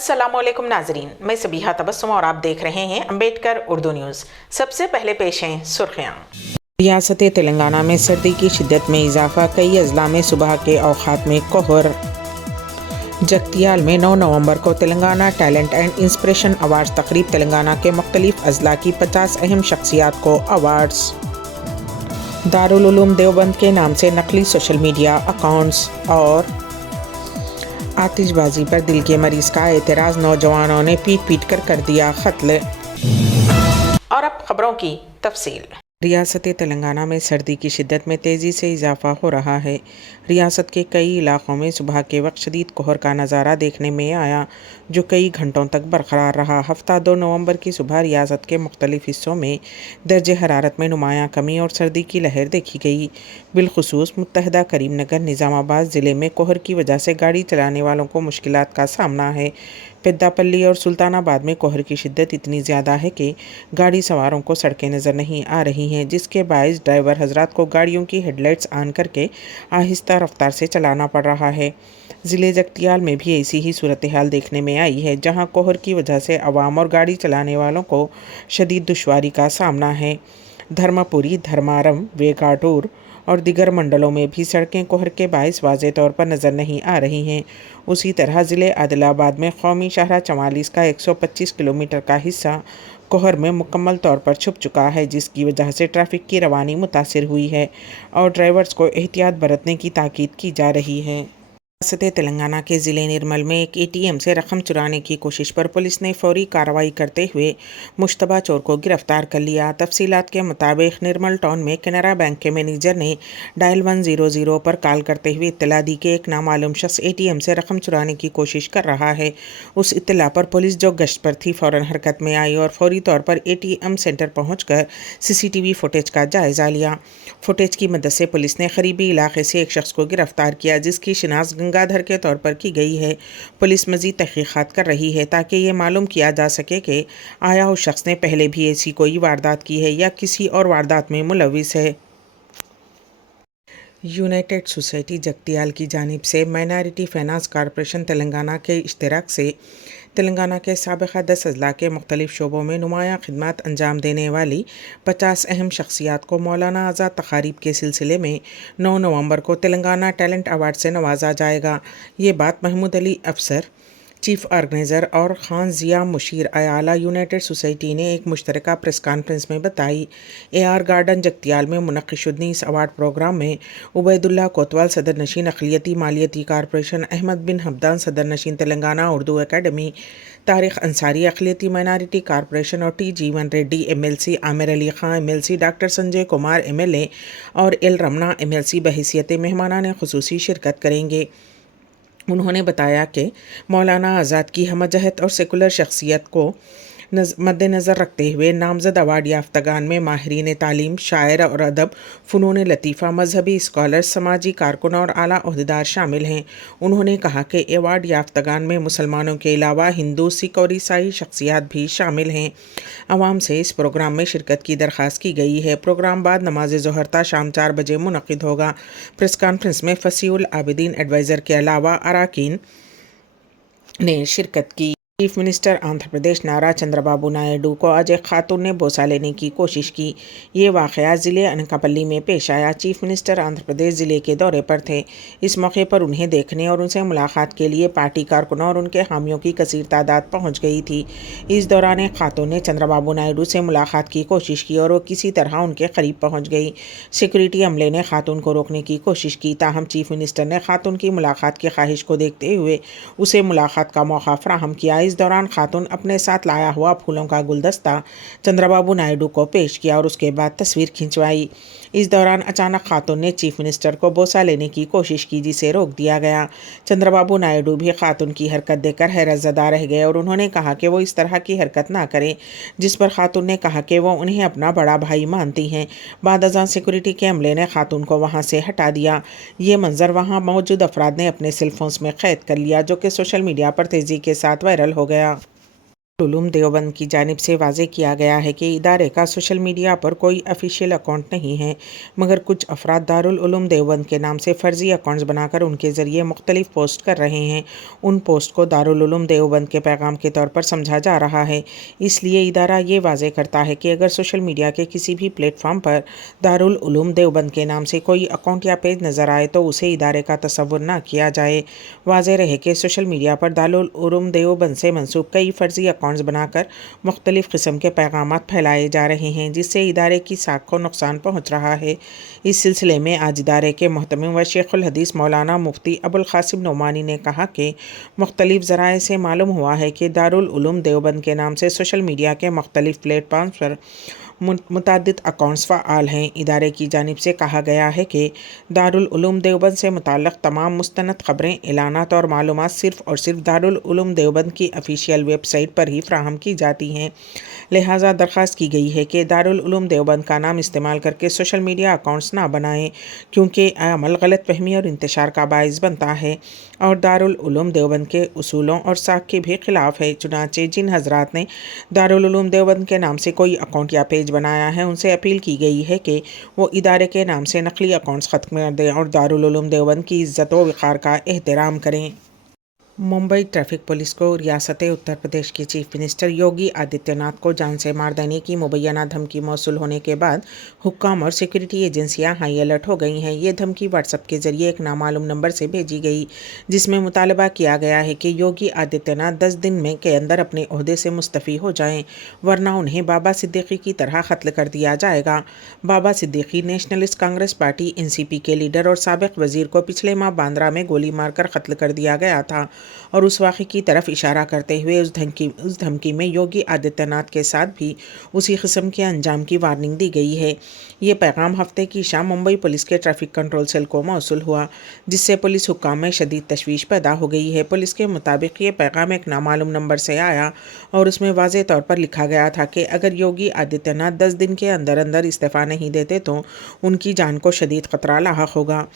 अस्सलाम वालेकुम नाजरीन, मैं सबीहा तबस्सुम और आप देख रहे हैं अम्बेडकर उर्दू न्यूज़। सबसे पहले पेश हैं सुर्खियाँ। रियासत तेलंगाना में सर्दी की शिद्दत में इजाफा, कई अजला में सुबह के औकात में कोहर। जगतियाल में 9 नवंबर को Telangana talent and inspiration awards तकरीब, तेलंगाना के मुख्तलिफ अजला की 50 अहम शख्सियात को अवार्ड्स। दारुल उलूम देवबंद के नाम से नकली सोशल मीडिया अकाउंट्स और आतिशबाजी पर दिल के मरीज का एतराज़, नौजवानों ने पीट पीट कर दिया कत्ल। और अब खबरों की तफसील। रियासत तेलंगाना में सर्दी की शिद्दत में तेज़ी से इजाफा हो रहा है। रियासत के कई इलाक़ों में सुबह के वक्त शदीद कोहर का नज़ारा देखने में आया, जो कई घंटों तक बरकरार रहा। हफ्ता 2 नवंबर की सुबह रियासत के मुख्तलिफ हिस्सों में दर्जे हरारत में नुमायाँ कमी और सर्दी की लहर देखी गई। बिलखुसूस मुत्तहदा करीमनगर निज़ामाबाद ज़िले में कोहर की वजह से गाड़ी चलाने वालों को मुश्किलात का सामना है। पेद्दापल्ली और सुल्तानाबाद में कोहर की शिद्दत इतनी ज़्यादा है कि गाड़ी सवारों को सड़कें नज़र नहीं आ रही हैं, जिसके बायस ड्राइवर हजरात को गाड़ियों की हेडलाइट्स ऑन करके आहिस्ता रफ्तार से चलाना पड़ रहा है। ज़िले जगतियाल में भी ऐसी ही सूरत हाल देखने में आई है, जहां कोहर की वजह से अवाम और गाड़ी चलाने वालों को शदीद दुश्वारी का सामना है। धर्मपुरी, धर्मारम, वेगाटूर और दिगर मंडलों में भी सड़कें कोहर के बायस वाज़े तौर पर नज़र नहीं आ रही हैं। उसी तरह ज़िले आदिलाबाद में कौमी शाहरा 44 का 125 किलोमीटर का हिस्सा कोहर में मुकम्मल तौर पर छुप चुका है, जिसकी वजह से ट्रैफिक की रवानी मुतासिर हुई है और ड्राइवर्स को एहतियात बरतने की ताकीद की जा रही है। रियासत तेलंगाना के ज़िले निर्मल में एक ATM से रकम चुराने की कोशिश पर पुलिस ने फौरी कार्रवाई करते हुए मुश्तबा चोर को गिरफ्तार कर लिया। तफसीलात के मुताबिक निर्मल टाउन में कैनरा बैंक के मैनेजर ने डायल 100 पर कॉल करते हुए इत्तला दी कि एक नामालूम शख्स ATM से रकम चुराने की कोशिश कर रहा है। उस इत्तला पर पुलिस जो गश्त पर थी फ़ौरन हरकत में आई और फौरी तौर पर ATM सेंटर पहुँचकर CCTV फुटेज का जायज़ा लिया। फुटेज की मदद से पुलिस ने करीबी इलाके से एक शख्स को गिरफ्तार किया, जिसकी शिनाख्त गंगाधर के तौर पर की गई है। पुलिस मज़ीद तहक़ीक़ात कर रही है ताकि ये मालूम किया जा सके कि आया उस शख्स ने पहले भी ऐसी कोई वारदात की है या किसी और वारदात में मुलविस है। यूनाइटेड सोसाइटी जगतियाल की जानिब से माइनॉरिटी फाइनेंस कॉरपोरेशन तेलंगाना के इश्तिराक से तेलंगाना के साबिक़ा 10 अजला के मुख्तलिफ शोबों में नुमायाँ खिदमत अंजाम देने वाली 50 अहम शख्सियात को मौलाना आज़ाद तक़ारीब के सिलसिले में 9 नवंबर को तेलंगाना टैलेंट अवार्ड से नवाजा जाएगा। ये बात महमूद अली अफसर, चीफ ऑर्गेनाइज़र और खान ज़िया मुशीर आला यूनाइटेड सोसाइटी ने एक मुश्तरका प्रेस कॉन्फ्रेंस में बताई। AR गार्डन जगतियाल में मुनक़्क़िद इस अवार्ड प्रोग्राम में उबैदुल्ला कोतवाल सदर नशीन अक़लियती मालियती कॉरपोरेशन, अहमद बिन हमदान सदर नशीन तेलंगाना उर्दू अकेडमी, तारिक अंसारी अक़लियती माइनॉरिटी कॉरपोरेशन और T Jeevan Reddy MLC, Aamir Ali Khan MLC, doctor Sanjay Kumar MLA और एल रमना MLC बहैसियत मेहमानान ख़ुसूसी शिरकत करेंगे। उन्होंने बताया कि मौलाना आज़ाद की हमजहत और सेकुलर शख्सियत को मद्देनज़र रखते हुए नामज़द अवार्ड याफ्तगान में माहिरीन तालीम, शायर और अदब, फ़नून लतीफ़ा, मजहबी स्कॉलर्स, समाजी कारकुन और आला ओहदेदार शामिल हैं। उन्होंने कहा कि अवार्ड याफ्तगान में मुसलमानों के अलावा हिंदू, सिख और ईसाई शख्सियात भी शामिल हैं। आवाम से इस प्रोग्राम में शिरकत की दरख्वास्त की गई है। प्रोग्राम बाद नमाज ज़ोहर ता शाम 4 बजे मुनक़्क़िद होगा। प्रेस कॉन्फ्रेंस में फसीउल आबिदीन एडवाइज़र के अलावा अराकीन ने शिरकत की। चीफ मिनिस्टर आंध्र प्रदेश नारा चंद्रबाबू नायडू को आज एक खातून ने बोसा लेने की कोशिश की। ये वाक़या ज़िले अनकापल्ली में पेश आया। चीफ मिनिस्टर आंध्र प्रदेश ज़िले के दौरे पर थे। इस मौके पर उन्हें देखने और उनसे मुलाकात के लिए पार्टी कारकुनों और उनके हामियों की कसीर तादाद पहुंच गई थी। इस दौरान एक खातून ने चंद्रबाबू नायडू से मुलाकात की कोशिश की और वो किसी तरह उनके करीब पहुँच गई। सिक्योरिटी अमले ने खातून को रोकने की कोशिश की, ताहम चीफ मिनिस्टर ने खातून की मुलाकात की ख्वाहिश को देखते हुए उसे मुलाकात का मौका फराहम किया। इस दौरान खातून अपने साथ लाया हुआ फूलों का गुलदस्ता चंद्रबाबू नायडू को पेश किया और उसके बाद तस्वीर खिंचवाई। इस दौरान अचानक खातून ने चीफ मिनिस्टर को बोसा लेने की कोशिश की, जिसे रोक दिया गया। चंद्रबाबू नायडू भी खातून की हरकत देखकर हैरतज़दा रह गए और उन्होंने कहा कि वो इस तरह की हरकत ना करें, जिस पर खातून ने कहा कि वो उन्हें अपना बड़ा भाई मानती हैं। बाद अज़ां सिक्योरिटी के अमले ने खातून को वहाँ से हटा दिया। ये मंजर वहाँ मौजूद अफराद ने अपने सेलफोन्स में कैद कर लिया, जो कि सोशल मीडिया पर तेज़ी के साथ वायरल हो गया। उलूम देवबंद की जानिब से वाज़ेह किया गया है कि इदारे का सोशल मीडिया पर कोई ऑफिशियल अकाउंट नहीं है, मगर कुछ अफराद दारुल उलूम देवबंद के नाम से फ़र्ज़ी अकाउंट्स बनाकर उनके ज़रिए मुख्तलिफ पोस्ट कर रहे हैं। उन पोस्ट को दारुल उलूम देवबंद के पैगाम के तौर पर समझा जा रहा है। इसलिए इदारा ये वाज़ेह करता है कि अगर सोशल मीडिया के किसी भी प्लेटफॉर्म पर दारुल उलूम देवबंद के नाम से कोई अकाउंट या पेज नज़र आए तो उसे इदारे का तसव्वुर न किया जाए। वाज़ेह रहे कि सोशल मीडिया पर दारुल उलूम देवबंद से मंसूब कई फ़र्ज़ी अकाउंट्स बनाकर मुख्तलिफ़ किस्म के पैगामात फैलाए जा रहे हैं, जिससे इदारे की साख को नुकसान पहुँच रहा है। इस सिलसिले में आज इदारे के मोहतमिम व शेखुल हदीस मौलाना मुफ्ती अबुल क़ासिम नोमानी ने कहा कि मुख्तलिफ़ ज़राए से मालूम हुआ है कि दारुल उलूम देवबंद के नाम से सोशल मीडिया के मुख्तलिफ़ प्लेटफॉर्म्स पर मुतअद्दिद अकाउंट्स फ़आल हैं। इदारे की जानिब से कहा गया है कि दारुल उलूम देवबंद से मुताल्लिक़ तमाम मुस्तनद ख़बरें, एलानात और मालूमात सिर्फ़ और सिर्फ दारुल उलूम देवबंद की ऑफिशियल वेबसाइट पर ही फ़राहम की जाती हैं। लिहाजा दरख्वास्त की गई है कि दारुल उलूम देवबंद का नाम इस्तेमाल करके सोशल मीडिया अकाउंट्स ना बनाएं, क्योंकि अमल गलत फहमी और इंतशार का बाइस बनता है और दारुल उलूम देवबंद के उसूलों और साख के भी ख़िलाफ़ है। चुनांचे जिन हज़रात ने दारुल उलूम देवबंद के नाम से कोई अकाउंट या पेज बनाया है, उनसे अपील की गई है कि वो इदारे के नाम से नकली अकाउंट्स ख़त्म कर दें और दारुल उलूम देवबंद की इज़्ज़त व वक़ार का एहतराम करें। मुंबई ट्रैफिक पुलिस को रियासत उत्तर प्रदेश के चीफ मिनिस्टर योगी आदित्यनाथ को जान से मार देने की मुबैना धमकी मौसूल होने के बाद हुक्काम और सिक्योरिटी एजेंसियां हाई अलर्ट हो गई हैं। ये धमकी व्हाट्सएप के जरिए एक नामालूम नंबर से भेजी गई, जिसमें मुतालबा किया गया है कि योगी आदित्यनाथ 10 दिन में के अंदर अपने ओहदे से मुस्तफ़ी हो जाएं, वरना उन्हें बाबा सिद्दीकी की तरह कत्ल कर दिया जाएगा। Baba Siddique Nationalist Congress Party NCP के लीडर और साबिक वज़ीर को पिछले माह बांद्रा में गोली मारकर कत्ल कर दिया गया था और उस वाक़े की तरफ इशारा करते हुए उस धमकी में योगी आदित्यनाथ के साथ भी उसी किस्म के अंजाम की वार्निंग दी गई है। ये पैगाम हफ्ते की शाम मुंबई पुलिस के ट्रैफिक कंट्रोल सेल को मौसूल हुआ, जिससे पुलिस हुक्काम में शदीद तशवीश पैदा हो गई है। पुलिस के मुताबिक ये पैगाम एक नामालूम नंबर से आया और उसमें वाज़ेह तौर पर लिखा गया था कि अगर योगी आदित्यनाथ 10 दिन के अंदर अंदर इस्तीफ़ा नहीं देते तो उनकी जान को शदीद ख़तरा लाहक होगा।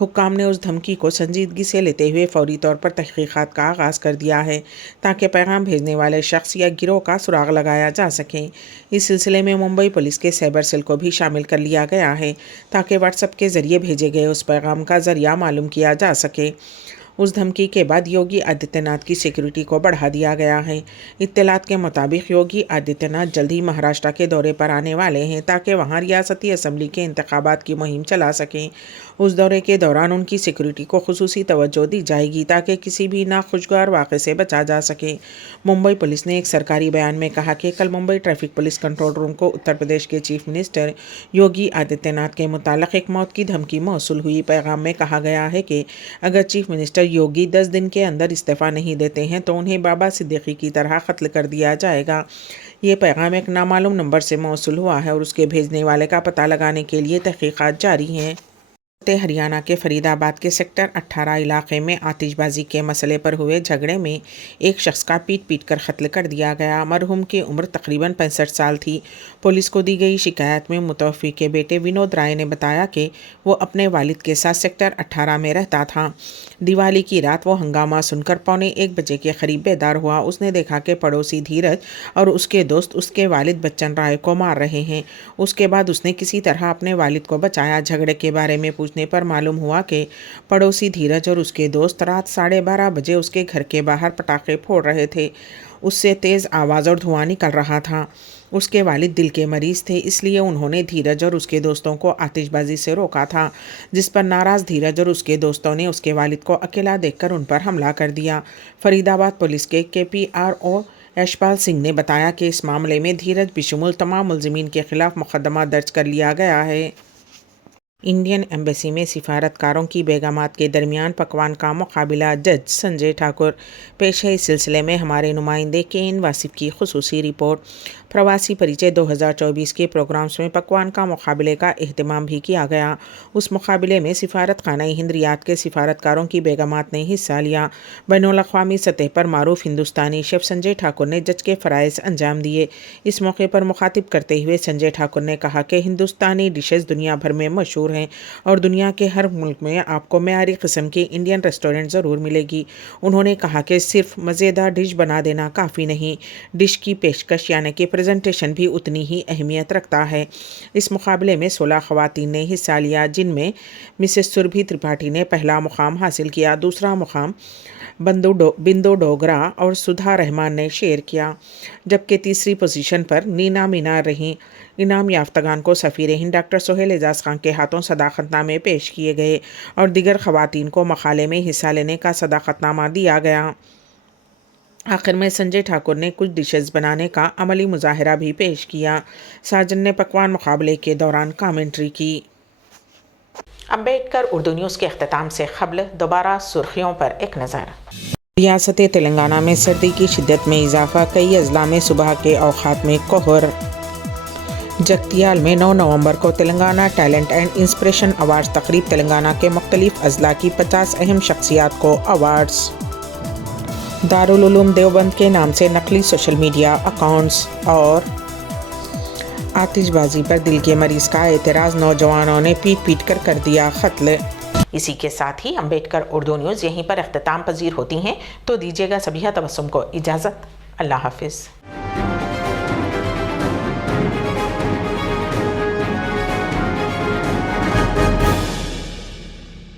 हुक्काम ने उस धमकी को संजीदगी से लेते हुए फौरी तौर पर तहक़ीक़ात का आगाज़ कर दिया है, ताकि पैगाम भेजने वाले शख्स या गिरोह का सुराग लगाया जा सके। इस सिलसिले में मुंबई पुलिस के साइबर सेल को भी शामिल कर लिया गया है, ताकि व्हाट्सएप के ज़रिए भेजे गए उस पैगाम का ज़रिया मालूम किया जा सके। उस धमकी के बाद योगी आदित्यनाथ की सिक्योरिटी को बढ़ा दिया गया है। इत्तलात के मुताबिक योगी आदित्यनाथ जल्द ही महाराष्ट्र के दौरे पर आने वाले हैं, ताकि वहां रियासती असम्बली के इंतखाबात की मुहिम चला सकें। उस दौरे के दौरान उनकी सिक्योरिटी को खुसूसी तवज्जो दी जाएगी, ताकि किसी भी नाखुशगवार वाक़े से बचा जा सके। मुंबई पुलिस ने एक सरकारी बयान में कहा कि कल Mumbai traffic police control room को उत्तर प्रदेश के चीफ मिनिस्टर योगी आदित्यनाथ के मुताल्लिक़ एक मौत की धमकी मौसूल हुई। पैगाम में कहा गया है कि अगर चीफ मिनिस्टर योगी 10 दिन के अंदर इस्तीफ़ा नहीं देते हैं तो उन्हें बाबा सिद्दीकी की तरह कत्ल कर दिया जाएगा। ये पैगाम एक नामालूम नंबर से मौसूल हुआ है और उसके भेजने वाले का पता लगाने के लिए तहक़ीक़ात जारी हैं। हरियाणा के फरीदाबाद के सेक्टर 18 इलाके में आतिशबाजी के मसले पर हुए झगड़े में एक शख्स का पीट कर कत्ल कर दिया गया। मरहूम की उम्र तकरीबन 65 साल थी। पुलिस को दी गई शिकायत में मुतवफ़ी के बेटे विनोद राय ने बताया कि वो अपने वालिद के साथ सेक्टर 18 में रहता था। दिवाली की रात वो हंगामा सुनकर 1:15 बजे के करीब बेदार हुआ। उसने देखा कि पड़ोसी धीरज और उसके दोस्त उसके वालिद बच्चन राय को मार रहे हैं। उसके बाद उसने किसी तरह अपने वालिद को बचाया। झगड़े के बारे में पूछने पर मालूम हुआ कि पड़ोसी धीरज और उसके दोस्त रात 12:30 बजे उसके घर के बाहर पटाखे फोड़ रहे थे। उससे तेज़ आवाज़ और धुआं निकल रहा था। उसके वालिद दिल के मरीज़ थे, इसलिए उन्होंने धीरज और उसके दोस्तों को आतिशबाजी से रोका था, जिस पर नाराज़ धीरज और उसके दोस्तों ने उसके वालिद को अकेला देखकर उन पर हमला कर दिया। फरीदाबाद पुलिस के KPRO यशपाल सिंह ने बताया कि इस मामले में धीरज बिशुमुल तमाम मुलज़िमीन के खिलाफ मुकदमा दर्ज कर लिया गया है। इंडियन एम्बेसी में सिफारतकारों की बेगमात के दरमियान पकवान का मुकाबला। जज संजय ठाकुर पेश है। इस सिलसिले में हमारे नुमाइंदे KN वासिफ की खुसूसी रिपोर्ट। प्रवासी परिचय 2024 के प्रोग्राम्स में पकवान का मुकाबले का एहतमाम भी किया गया। उस मुकाबले में सिफारत खाना हिंद रियाद के सिफारतकारों की बेगमात ने हिस्सा लिया। बैनुल-अक़वामी सतह पर मारूफ हिंदुस्तानी शेफ संजय ठाकुर ने जज के फ़राइज़ अंजाम दिए। इस मौके पर मुखातिब करते हुए संजय ठाकुर ने कहा कि हिंदुस्तानी डिशेज़ दुनिया भर में मशहूर हैं और दुनिया के हर मुल्क में आपको मेयारी किस्म की इंडियन रेस्टोरेंट ज़रूर मिलेगी। उन्होंने कहा कि सिर्फ मज़ेदार डिश बना देना काफ़ी नहीं, डिश की पेशकश यानी कि प्रेजेंटेशन भी उतनी ही अहमियत रखता है। इस मुकाबले में 16 ख़वातीन ने हिस्सा लिया, जिनमें मिसेस सुरभि त्रिपाठी ने पहला मुकाम हासिल किया, दूसरा मुकाम बिंदु डोगरा और सुधा रहमान ने शेयर किया, जबकि तीसरी पोजीशन पर नीना मीनार रहीं। इनाम याफ्तगान को सफ़ीर हिंद डॉक्टर सोहेल एजाज़ खान के हाथों सदाकतनामे पेश किए गए और दिगर ख़वातीन को मकाले में हिस्सा लेने का सदाकतनामा दिया गया। आखिर में संजय ठाकुर ने कुछ डिशेस बनाने का अमली मुजाहरा भी पेश किया। साजन ने पकवान मुकाबले के दौरान कमेंट्री की। अम्बेडकर उर्दू न्यूज़ के अख्ताम से क़ब्ल दोबारा सुर्खियों पर एक नज़र। रियासत तेलंगाना में सर्दी की शिद्दत में इजाफा, कई अजला में सुबह के औक़ात में कोहर। जगतियाल में 9 नवंबर को Telangana talent and inspiration awards तकरीब, तेलंगाना के मुख्तलिफ अजला की 50 अहम शख्सियात को अवार्ड्स। दारुल उलूम देवबंद के नाम से नकली सोशल मीडिया अकाउंट्स और आतिशबाजी पर दिल के मरीज़ का एतराज़, नौजवानों ने पीट कर दिया कत्ल। इसी के साथ ही अम्बेडकर उर्दू न्यूज़ यहीं पर अख्ताम पजीर होती हैं, तो दीजिएगा सभी तबस्सुम को इजाज़त। अल्लाह हाफिज़।